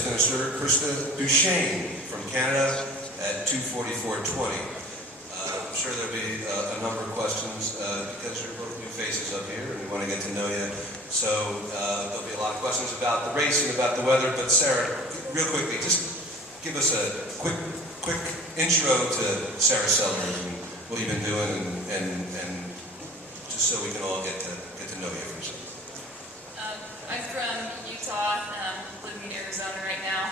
is Minister Krista Duchene from Canada at 2:44:20. I'm sure there'll be a number of questions because you're both new faces up here and we want to get to know you. So there'll be a lot of questions about the race and about the weather. But Sara, real quickly, just give us a quick intro to Sara Sellers and what you've been doing, and just so we can all get to know you for a second. I'm from Utah, living in Arizona right now.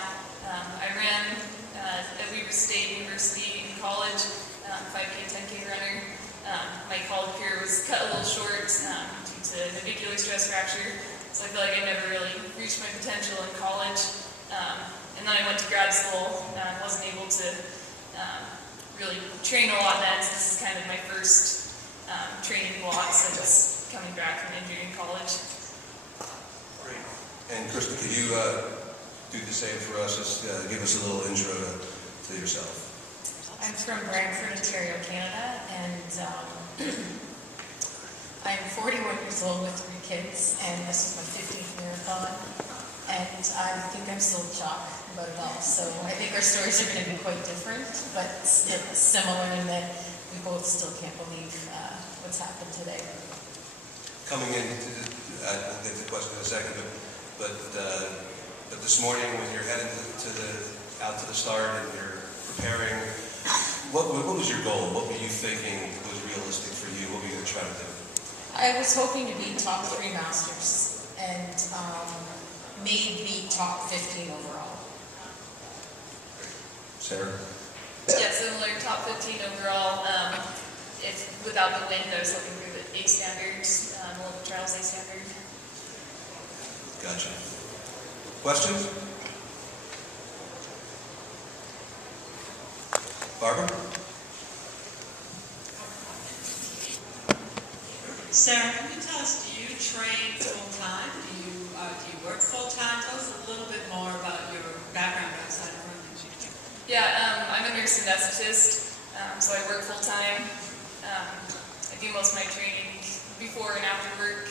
I ran at Weber State University in college, 5K, 10K runner. My college career was cut a little short due to navicular stress fracture, so I feel like I never really reached my potential in college. And then I went to grad school and wasn't able to really train a lot then, so this is kind of my first training block since coming back from injury in college. Great. And Krista, could you do the same for us? Just give us a little intro to yourself. I'm from Brantford, Ontario, Canada, and I'm 41 years old with 3 kids, and this is my 15th marathon, and I think I'm still in shock about it all. So I think our stories are going to be quite different, but similar in that we both still can't believe what's happened today. Coming in, I'll get to the question in a second, but this morning when you're heading out to the start and you're preparing, what was your goal? What were you thinking was realistic for you? What were you going to try to do? I was hoping to be top 3 masters and maybe top 15 overall. Sara? Yeah, similar, top 15 overall. Without the wind, I was looking for the A standards, Olympic Trials A standard. Gotcha. Questions? Barbara? Sara, can you tell us, do you train full-time? Do you work full-time? Tell us a little bit more about your background outside of running. Yeah, I'm a nurse anesthetist, so I work full-time. I do most of my training before and after work,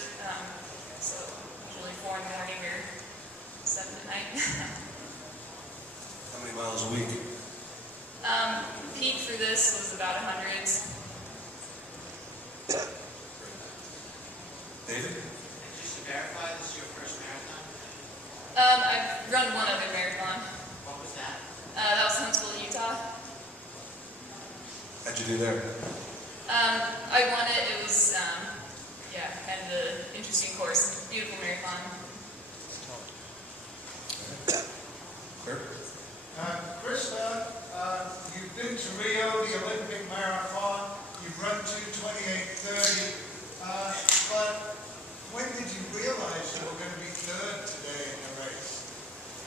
so usually 4 in the morning or 7 at night. How many miles a week? Peak for this was about 100. David? And just to verify, this is your first marathon? I've run one other marathon. What was that? That was Huntsville, Utah. How'd you do there? I won it. It was, kind of an interesting course. Beautiful marathon. Kurt? Krista, you've been to Rio, the Olympic marathon. You've run 2:28:30. But when did you realize you were going to be third today in the race?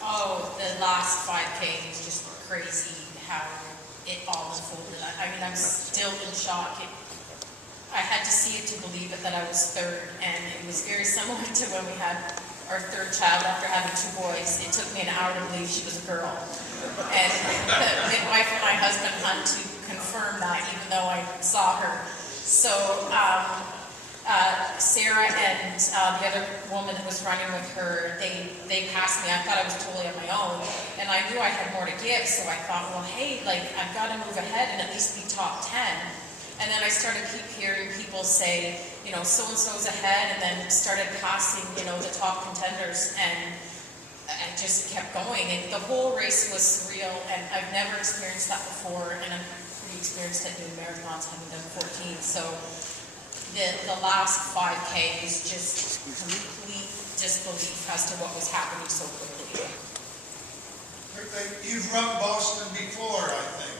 Oh, the last 5K was just crazy how it all unfolded. I mean, I'm still in shock. I had to see it to believe it that I was third, and it was very similar to when we had our 3rd child after having 2 boys. It took me an hour to believe she was a girl. And the midwife and my husband had to confirm that, even though I saw her. So Sara and the other woman that was running with her, they passed me. I thought I was totally on my own, and I knew I had more to give, so I thought, well, hey, like, I've got to move ahead and at least be top 10. And then I started keep hearing people say, so-and-so's ahead, and then started passing, the top contenders, and I just kept going. And the whole race was surreal, and I've never experienced that before, and I'm pretty experienced at doing marathons, having done 14. So the last 5K was just complete disbelief as to what was happening so quickly. You've run Boston before, I think.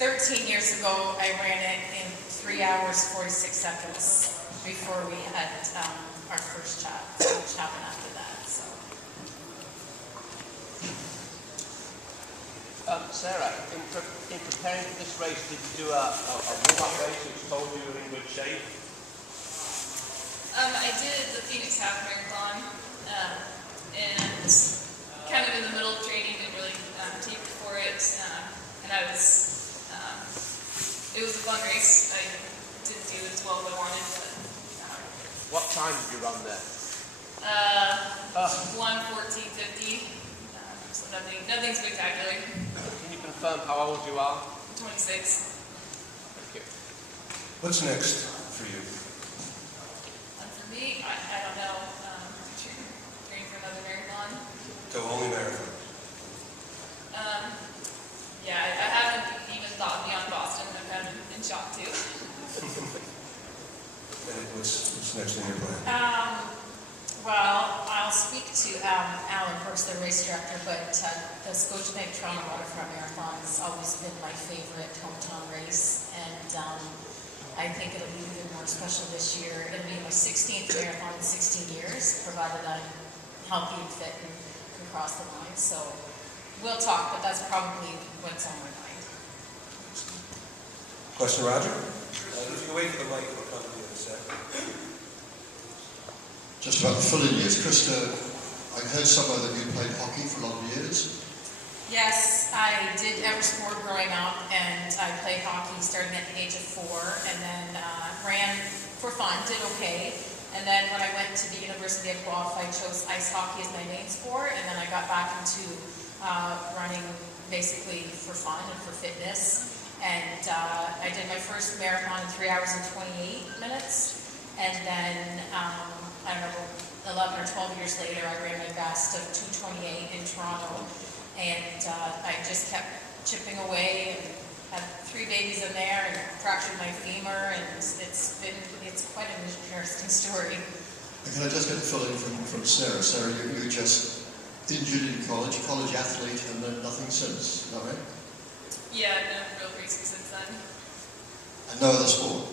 13 years ago, I ran it in 3 hours, 46 seconds before we had our first child, which happened after that. So. Sara, in preparing for this race, did you do a warm-up race which told you were in good shape? I did the Phoenix Half Marathon, and kind of in the middle of training, didn't really taper for it, and it was a fun race. I didn't do as well as I wanted, but... What time did you run there? 1:14:50, so that nothing spectacular. Can you confirm how old you are? 26. Thank you. What's next for you? For me, I don't know. Training for another marathon. So only marathon. Yeah, I haven't even thought beyond Boston. I've kind of been shocked too. And what's next in your plan? Well, I'll speak to Alan, of course, the race director, but the Scotiabank Toronto Waterfront Marathon has always been my favorite hometown race, and I think it'll be even more special this year. It'll be my 16th marathon in 16 years, provided I'm healthy and fit and can cross the line. So we'll talk, but that's probably what's on my mind. Question, Roger? If you wait for the mic, it'll come to you in a sec. Just about the full-in years. Krista, I heard somewhere that you played hockey for a lot of years. Yes, I did every sport growing up, and I played hockey starting at the age of 4, and then ran for fun, did okay. And then when I went to the University of Guelph, I chose ice hockey as my main sport, and then I got back into running basically for fun and for fitness. And I did my first marathon in 3 hours and 28 minutes, and then I don't know, 11 or 12 years later, I ran my best of 2:28 in Toronto, and I just kept chipping away and had 3 babies in there and fractured my femur, and it's quite an interesting story. And can I just get a fill-in from Sarah? Sarah, you were just injured in college athlete, and then nothing since, is that right? Yeah, no real racing since then. And no other sport?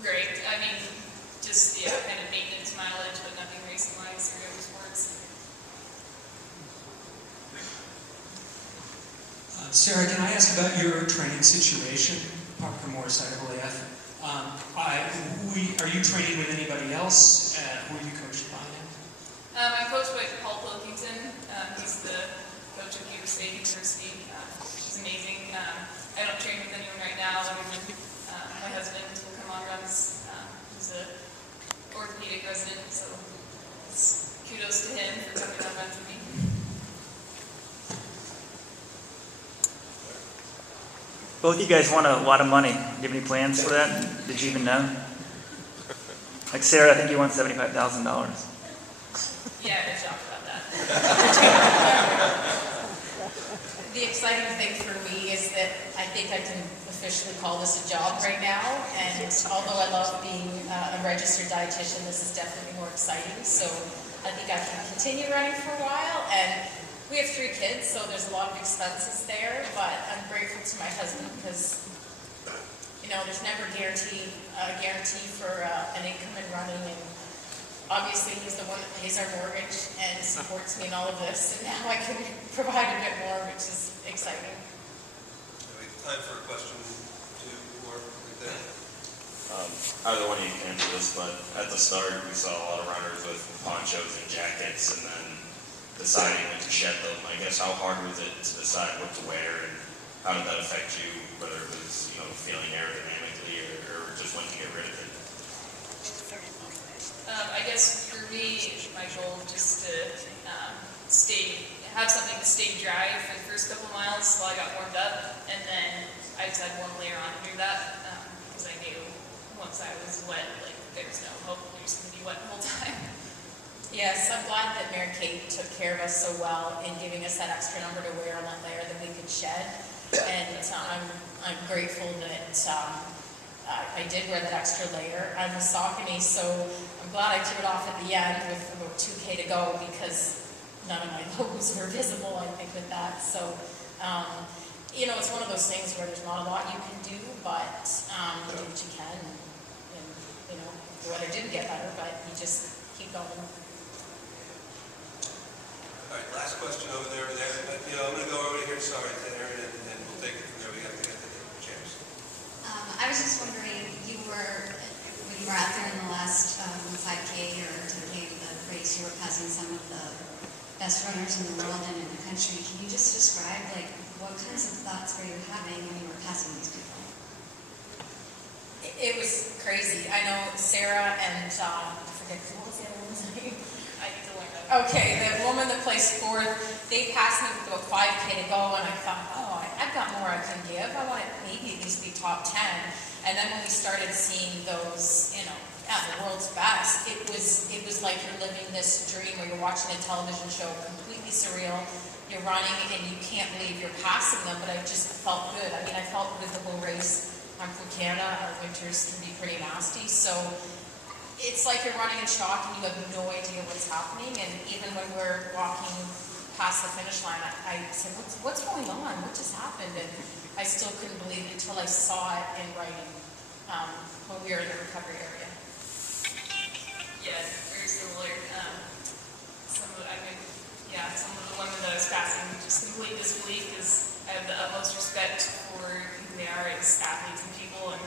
Great. I mean, just kind of maintenance mileage, but nothing racing-wise or other sports. Sarah, can I ask about your training situation, Parker Morris IAAF? Are you training with anybody else? Who are you coached by now? I'm coached by Paul Pilkington. He's the coach of Weber State University. He's amazing. I don't train with anyone right now other than my husband will come on runs. He's a orthopedic resident, so kudos to him for coming on runs with me. Both you guys won a lot of money. Do you have any plans for that? Did you even know? Like Sarah, I think you won $75,000. Yeah, good job about that. The exciting thing for me is that I think I can officially call this a job right now, and although I love being a registered dietitian, this is definitely more exciting, so I think I can continue running for a while. And we have 3 kids, so there's a lot of expenses there, but I'm grateful to my husband because, there's never a guarantee for an income in running, and obviously he's the one that pays our mortgage and supports me in all of this, and now I can provide a bit more, which is exciting. We have time for a question, 2 or like that. Either one of you can answer this, but at the start we saw a lot of runners with ponchos and jackets and then deciding when to shed them. I guess how hard was it to decide what to wear, and how did that affect you, whether it was feeling aerodynamically or just when to get rid of it? I guess for me, my goal just to have something to stay dry for the first couple miles while I got warmed up, and then I just had one layer on under that because I knew once I was wet, there's no hope you're just going to be wet the whole time. Yes, I'm glad that Mary Kate took care of us so well in giving us that extra number to wear on that layer that we could shed, and I'm grateful that I did wear that extra layer. I'm a Saucony, so I'm glad I took it off at the end with about 2K to go because none of my lows were visible, I think, with that. So, it's one of those things where there's not a lot you can do, but you do what you can. And the weather didn't get better, but you just keep going. All right, last question over there. But, I'm going to go over to here. Sorry, Tanner, and we'll take it from there. We have to get to the chairs. I was just wondering, when you were out there in the last 5K or 10K of the race, you were passing some of the best runners in the world and in the country. Can you just describe, what kinds of thoughts were you having when you were passing these people? It was crazy. I know Sara and, I forget, what was the other one's name? I need to learn that. Okay, the woman that placed 4th, they passed me with about 5K to go, and I thought, oh, I've got more I can give. I want to maybe at least be top 10. And then when we started seeing those, you know, at the world's best, it was like you're living this dream where you're watching a television show, completely surreal. You're running and you can't believe you're passing them, but I just felt good. I mean, I felt good the whole race. I'm from Canada. Our winters can be pretty nasty, so it's like you're running in shock and you have no idea what's happening. And even when we're walking past the finish line, I said, what's going on? What just happened? And I still couldn't believe it until I saw it in writing when we were in the recovery area. Yeah, very similar. Some of the women that I was passing, just complete disbelief, because I have the utmost respect for who they are as athletes and people, and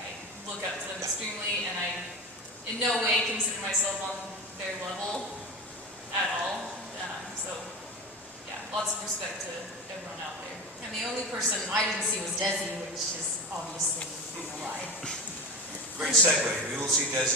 I look up to them extremely, and I in no way consider myself on their level at all. So, yeah, lots of respect to everyone out there. And the only person I didn't see was Desi, which is obviously a lie. Great segue. We will see Desi